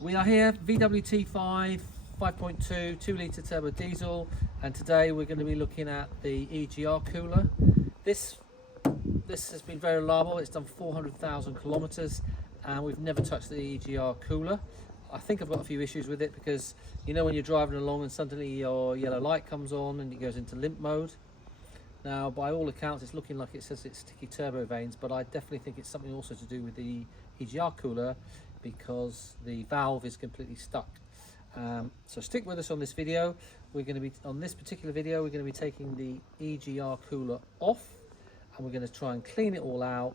We are here, VWT5 5.2 2-litre turbo diesel, and today we're going to be looking at the EGR cooler. This has been very reliable. It's done 400,000 kilometers and we've never touched the EGR cooler. I think I've got a few issues with it because you know when you're driving along and suddenly your yellow light comes on and it goes into limp mode. Now by all accounts it's looking like it says it's sticky turbo vanes, but I definitely think it's something also to do with the EGR cooler because the valve is completely stuck. So stick with us on this video. We're going to be, on this particular video, we're going to be taking the EGR cooler off and we're going to try and clean it all out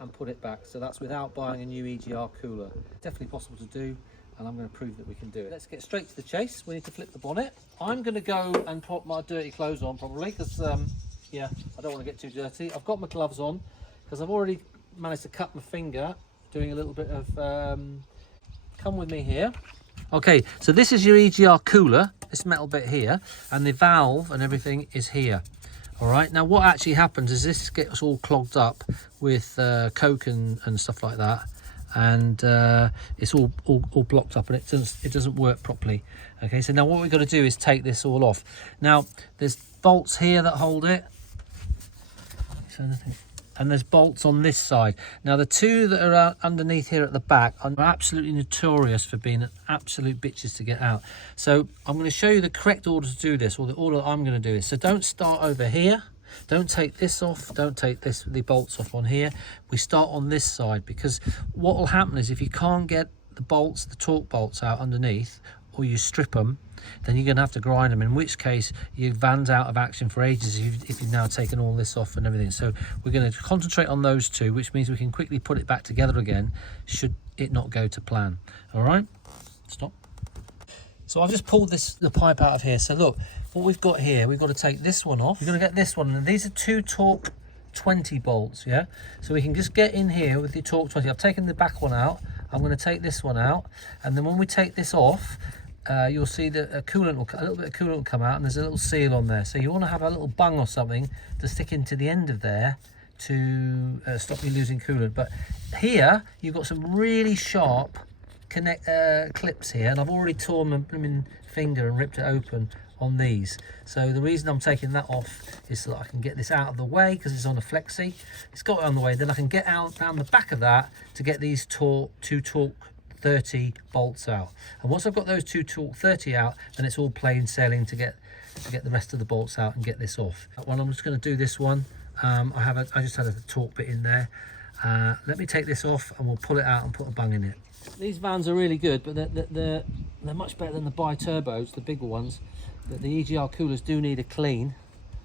and put it back. So that's without buying a new EGR cooler. Definitely possible to do, and I'm going to prove that we can do it. Let's get straight to the chase. We need to flip the bonnet. I'm going to go and put my dirty clothes on probably because yeah, I don't want to get too dirty. I've got my gloves on because I've already managed to cut my finger doing a little bit of come with me here. Okay, so this is your EGR cooler, this metal bit here, and the valve and everything is here. All right, now what actually happens is this gets all clogged up with coke and stuff like that, and it's all blocked up and it doesn't work properly. Okay, so now what we've got to do is take this all off. Now there's bolts here that hold it, and there's bolts on this side. Now the two that are underneath here at the back are absolutely notorious for being absolute bitches to get out. So I'm going to show you the correct order to do this, or the order I'm going to do this. So don't start over here, don't take this off, don't take the bolts off on here. We start on this side, because what will happen is if you can't get the bolts, the Torx bolts out underneath, or you strip them, then you're going to have to grind them, in which case your van's out of action for ages if you've now taken all this off and everything. So we're going to concentrate on those two, which means we can quickly put it back together again should it not go to plan. All right, stop. So I've just pulled the pipe out of here. So look, what we've got here, we've got to take this one off. We've got to get this one, and these are two Torx 20 bolts, yeah? So we can just get in here with the Torx 20. I've taken the back one out. I'm going to take this one out, and then when we take this off, you'll see that a little bit of coolant will come out, and there's a little seal on there. So you want to have a little bung or something to stick into the end of there to stop you losing coolant. But here you've got some really sharp clips here, and I've already torn my blooming finger and ripped it open on these. So the reason I'm taking that off is so that I can get this out of the way, because it's on a flexi. It's got it on the way, then I can get out down the back of that to get these two Torx 30 bolts out. And once I've got those two Torx 30 out, then it's all plain sailing to get the rest of the bolts out and get this off. Well, I'm just going to do this one. I just had a Torx bit in there. Let me take this off and we'll pull it out and put a bung in it. These vans are really good, but they're much better than the bi-turbos, the bigger ones. But the EGR coolers do need a clean,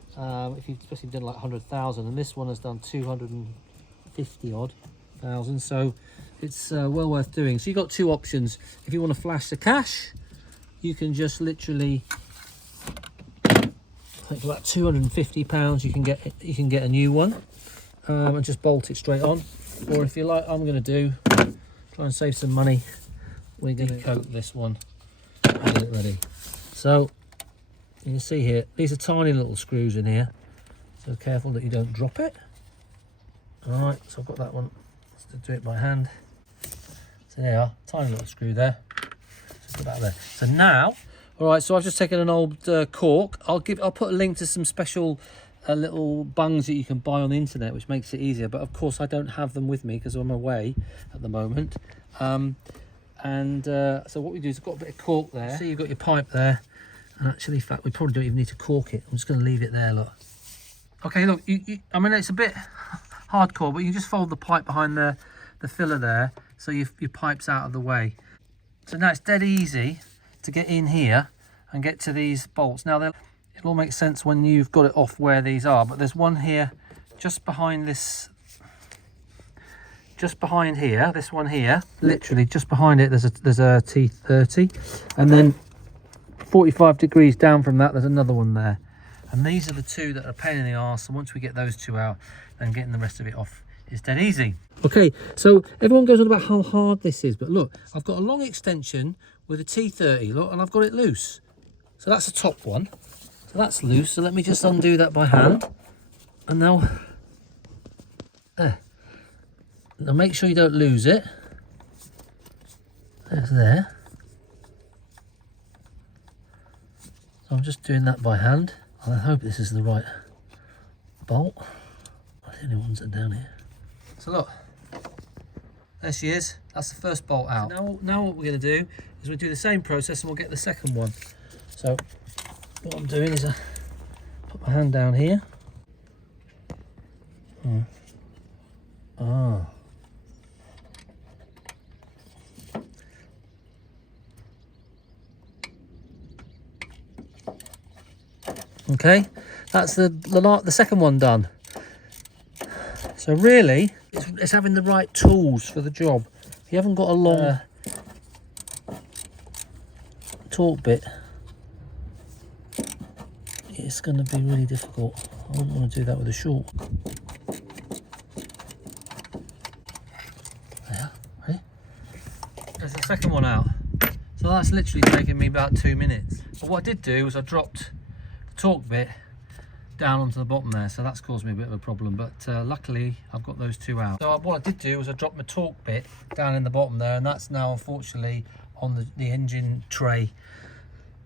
especially if you've done like 100,000, and this one has done 250 odd thousand, so it's well worth doing. So you've got two options. If you want to flash the cash, you can just literally, I think for about £250 you can get a new one, and just bolt it straight on. Or if you like, I'm going to do, try and save some money, we're going to coat this one and get it ready. So you can see here, these are tiny little screws in here, so careful that you don't drop it. All right, so I've got that one. Let's do it by hand. So there you are, tiny little screw there. So put that there. So now, all right, so I've just taken an old cork. I'll put a link to some special little bungs that you can buy on the internet, which makes it easier. But of course, I don't have them with me because I'm away at the moment. So what we do is I've got a bit of cork there. See, you've got your pipe there. And actually, in fact, we probably don't even need to cork it. I'm just going to leave it there, look. Okay, look, I mean, it's a bit hardcore, but you just fold the pipe behind the filler there, so your pipe's out of the way. So now it's dead easy to get in here and get to these bolts. Now, it'll all make sense when you've got it off where these are, but there's one here just behind this, just behind here, this one here, literally just behind it, there's a T30, and then 45 degrees down from that there's another one there, and these are the two that are a pain in the arse. And once we get those two out, then getting the rest of it off is dead easy. Okay, so everyone goes on about how hard this is, but look, I've got a long extension with a T30, look, and I've got it loose. So that's the top one, so that's loose. So let me just undo that by hand, and now make sure you don't lose it. There's there. So I'm just doing that by hand. I hope this is the right bolt. The only ones that are down here. So look, there she is. That's the first bolt out. So now what we're going to do is we'll do the same process and we'll get the second one. So what I'm doing is I put my hand down here. Okay, that's the second one done. So really, it's having the right tools for the job. If you haven't got a long torque bit, it's going to be really difficult. I wouldn't want to do that with a short. There, ready? There's the second one out. So that's literally taken me about 2 minutes. But what I did do was I dropped the torque bit down onto the bottom there, so that's caused me a bit of a problem, but luckily I've got those two out. So what I did do was I dropped my torque bit down in the bottom there, and that's now unfortunately on the engine tray,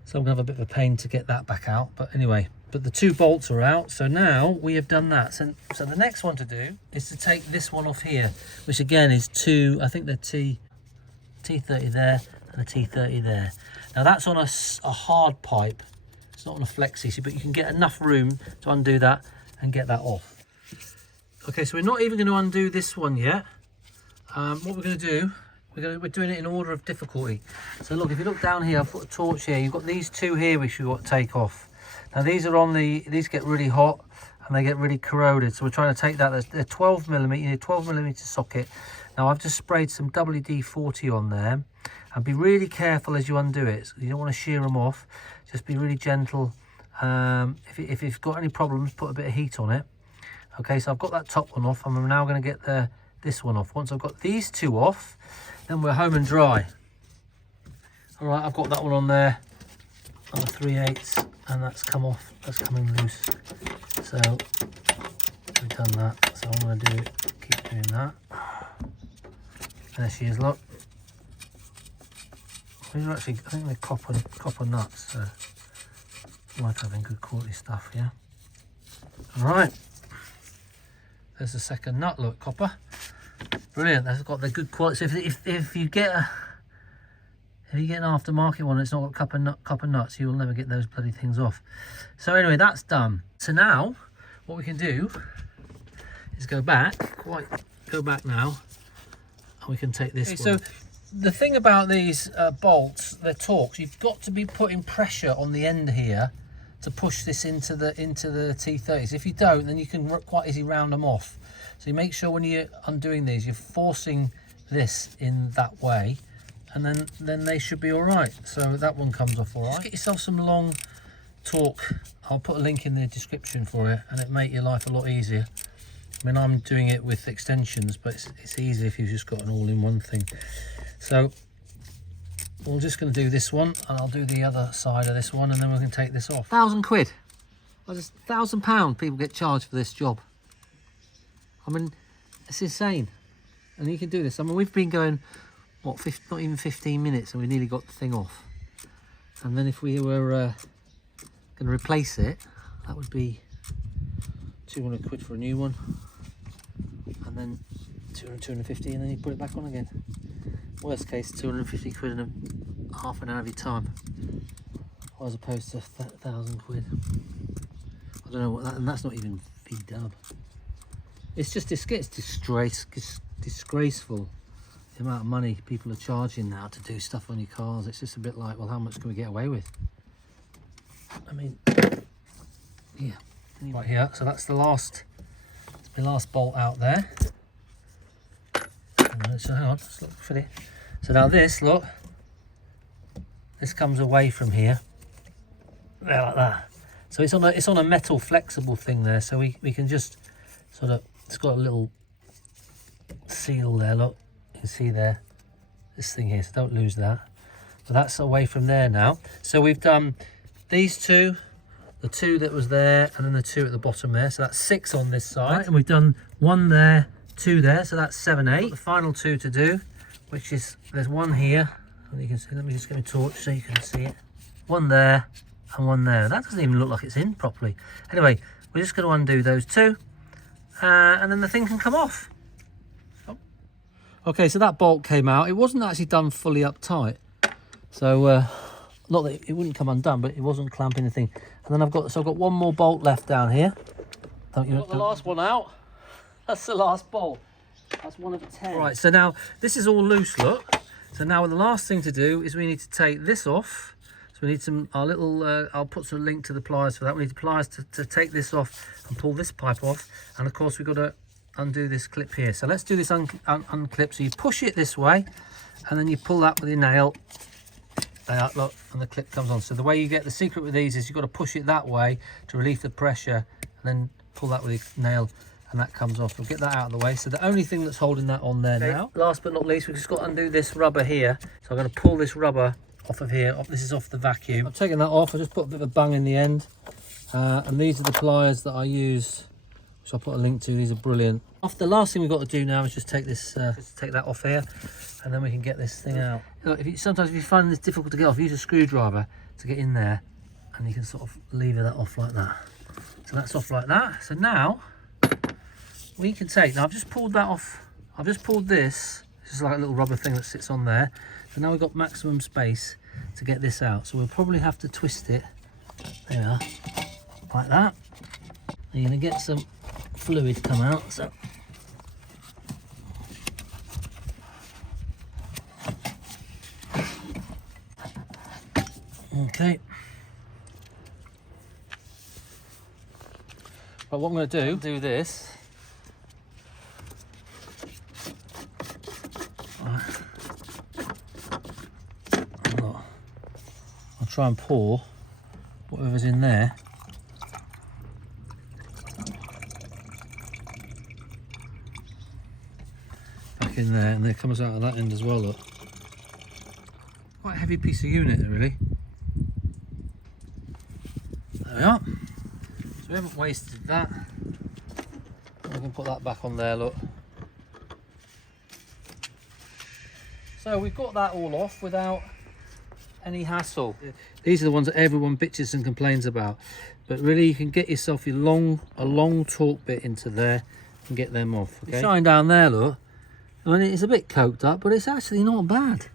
so I'm gonna have a bit of a pain to get that back out. But anyway, but the two bolts are out, so now we have done that. So the next one to do is to take this one off here, which again is two, I think the T30 there and the T30 there. Now that's on a hard pipe. It's not on a flexi, but you can get enough room to undo that and get that off. Okay, so we're not even going to undo this one yet. What we're going to do, we're doing it in order of difficulty. So look, if you look down here, I've put a torch here. You've got these two here which we've got to take off. Now these are on these get really hot and they get really corroded. So we're trying to take that. They're 12mm. You need a 12mm socket. Now I've just sprayed some WD-40 on there. And be really careful as you undo it. You don't want to shear them off. Just be really gentle. If you've got any problems, put a bit of heat on it. Okay, so I've got that top one off, and I'm now going to get this one off. Once I've got these two off, then we're home and dry. All right, I've got that one on there on the 3/8, and that's come off. That's coming loose. So we've done that. So I'm going to keep doing that. There she is. Look. These are actually, I think they're copper nuts, so like having good quality stuff, yeah. All right, there's the second nut. Look, copper, brilliant. That's got the good quality. So if you get an aftermarket one, it's not got copper nuts, you will never get those bloody things off. So anyway, that's done. So now what we can do is go back now, and we can take this one. So the thing about these bolts, they're Torx. You've got to be putting pressure on the end here to push this into the T30s. If you don't, then you can quite easily round them off. So you make sure when you're undoing these, you're forcing this in that way, and then they should be all right. So that one comes off all right. Get yourself some long torque. I'll put a link in the description for it, and it'll make your life a lot easier. I mean, I'm doing it with extensions, but it's easy if you've just got an all-in-one thing. So we're just going to do this one, and I'll do the other side of this one, and then we can take this off. £1,000. Well, just £1,000 people get charged for this job. I mean, it's insane. And you can do this. I mean, we've been going, what, not even 15 minutes, and we nearly got the thing off. And then if we were going to replace it, that would be 200 quid for a new one, and then 250, and then you put it back on again. Worst case, 250 quid in half an hour of your time, as opposed to 1,000 quid. I don't know what that, and that's not even V-dub. It's just, it's disgraceful the amount of money people are charging now to do stuff on your cars. It's just a bit like, well, how much can we get away with? I mean, yeah. Anyway, right here, so that's the last bolt out there. So hang on, let's look for it. So now this, look, this comes away from here, there, like that. So it's on a metal flexible thing there, so we can just sort of, it's got a little seal there, look, you can see there, this thing here, so don't lose that. But that's away from there now. So we've done these two, the two that was there, and then the two at the bottom there, so that's 6 on this side. Right, and we've done 1 there, 2 there, so that's 7, 8. The final 2 to do, which is, there's 1 here And you can see, let me just get my torch so you can see it. One there and one there. That doesn't even look like it's in properly. Anyway, we're just going to undo those two, and then the thing can come off. Oh. Okay, so that bolt came out. It wasn't actually done fully up tight, so not that it wouldn't come undone, but it wasn't clamping the thing. And then I've got one more bolt left down here. Got the last one out. That's the last bolt. That's one of 10. Right, so now this is all loose, look. So now the last thing to do is we need to take this off. So we need our little, I'll put some link to the pliers for that. We need the pliers to take this off and pull this pipe off. And of course we've got to undo this clip here. So let's do this unclip. So you push it this way and then you pull that with your nail. Look, and the clip comes on. So the way you get the secret with these is you've got to push it that way to relieve the pressure and then pull that with your nail and that comes off. We'll get that out of the way. So the only thing that's holding that on there now, last but not least, we've just got to undo this rubber here. So I'm going to pull this rubber off of here. This is off the vacuum. I've taken that off. I just put a bit of a bang in the end. And these are the pliers that I use, which I'll put a link to. These are brilliant. The last thing we've got to do now is just take this, take that off here, and then we can get this thing out. Look, sometimes if you find this difficult to get off, use a screwdriver to get in there, and you can sort of lever that off like that. So that's off like that. So now we can take. Now I've just pulled that off. I've just pulled this. This is like a little rubber thing that sits on there. So now we've got maximum space to get this out. So we'll probably have to twist it. There we are, like that. And you're going to get some fluid come out. So okay. But what I'm going to do this. I'll try and pour whatever's in there. Back in there, and then it comes out of that end as well, look. Quite a heavy piece of unit, really. There we are. So we haven't wasted that. We can put that back on there, look. So we've got that all off without any hassle. These are the ones that everyone bitches and complains about, but really you can get yourself a long torque bit into there and get them off. Okay, shine down there, look. I mean, it's a bit coked up, but it's actually not bad.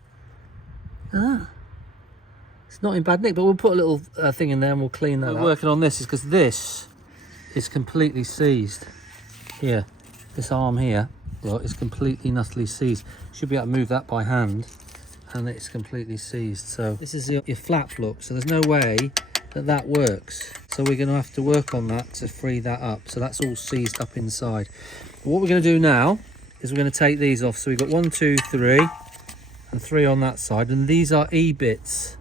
Look at that. It's not in bad nick, but we'll put a little thing in there and we'll clean that up. We're working on this is because this is completely seized here. This arm here, look, is completely nutty seized. Should be able to move that by hand, and it's completely seized. So this is your flap, look. So there's no way that works. So we're going to have to work on that to free that up. So that's all seized up inside. But what we're going to do now is we're going to take these off. So we've got 1, 2, 3, and 3 on that side, and these are E bits.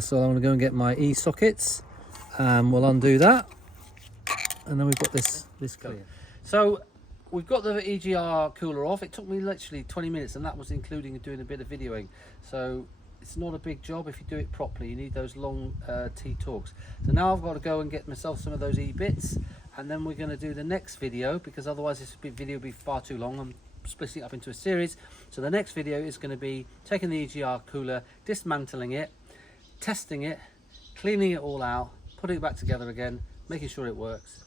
So I'm going to go and get my E sockets, and we'll undo that, and then we've got this clear. So we've got the EGR cooler off. It took me literally 20 minutes, and that was including doing a bit of videoing. So it's not a big job if you do it properly. You need those long T-Torx. So now I've got to go and get myself some of those E-bits, and then we're going to do the next video, because otherwise this video will be far too long. I'm splitting it up into a series. So the next video is going to be taking the EGR cooler, dismantling it, testing it, cleaning it all out, putting it back together again, making sure it works.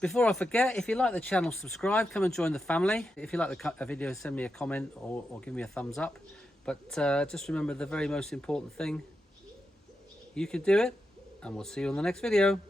Before I forget, if you like the channel, subscribe, come and join the family. If you like the video, send me a comment or give me a thumbs up. But just remember the very most important thing, you can do it, and we'll see you on the next video.